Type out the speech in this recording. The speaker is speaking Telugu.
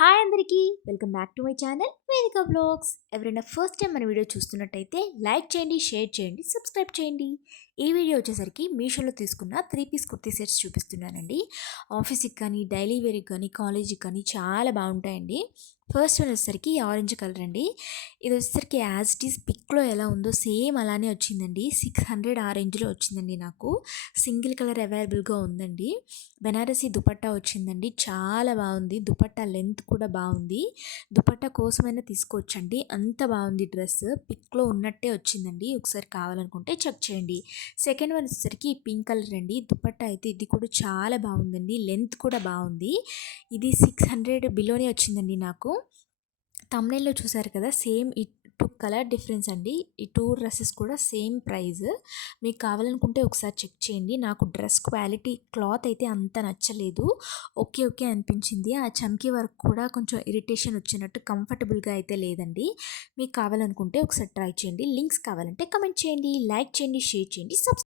హాయ్ అందరికీ welcome back to my channel వేదిక బ్లాగ్స్. ఎవరైనా ఫస్ట్ టైం మన వీడియో చూస్తున్నట్టయితే లైక్ చేయండి, షేర్ చేయండి, సబ్స్క్రైబ్ చేయండి. ఈ వీడియో వచ్చేసరికి మీషోలో తీసుకున్న 3 పీస్ కుర్తీ సెట్స్ చూపిస్తున్నానండి. ఆఫీస్కి కానీ, డైలీ వేర్కి కానీ, కాలేజీకి కానీ చాలా బాగుంటాయండి. ఫస్ట్ వన్ వచ్చేసరికి ఆరెంజ్ కలర్ అండి. ఇది వచ్చేసరికి యాజ్ ఇట్ ఈస్ పిక్లో ఎలా ఉందో సేమ్ అలానే వచ్చిందండి. 600 ఆ రేంజ్లో వచ్చిందండి. నాకు సింగిల్ కలర్ అవైలబుల్గా ఉందండి. బెనారసీ దుపట్టా వచ్చిందండి. చాలా బాగుంది. దుపట్టా లెంత్ కూడా బాగుంది. దుపట్టా కోసమైనా తీసుకోవచ్చండి, అంత బాగుంది డ్రెస్. పిక్లో ఉన్నట్టే వచ్చిందండి. ఒకసారి కావాలనుకుంటే చెక్ చేయండి. సెకండ్ వన్ వచ్చేసరికి పింక్ కలర్ అండి. దుపట్టా అయితే ఇది కూడా చాలా బాగుందండి. లెంత్ కూడా బాగుంది. ఇది 600 బిలోనే వచ్చిందండి నాకు. తమ్నైల్లో చూసారు కదా, సేమ్ ఈ టూ కలర్ డిఫరెన్స్ అండి. ఈ టూ డ్రెస్సెస్ కూడా సేమ్ ప్రైస్. మీకు కావాలనుకుంటే ఒకసారి చెక్ చేయండి. నాకు డ్రెస్ క్వాలిటీ క్లాత్ అయితే అంత నచ్చలేదు. ఓకే ఓకే అనిపించింది. ఆ చమ్కీ వర్క్ కూడా కొంచెం ఇరిటేషన్ వచ్చినట్టు, కంఫర్టబుల్గా అయితే లేదండి. మీకు కావాలనుకుంటే ఒకసారి ట్రై చేయండి. లింక్స్ కావాలంటే కమెంట్ చేయండి, లైక్ చేయండి, షేర్ చేయండి,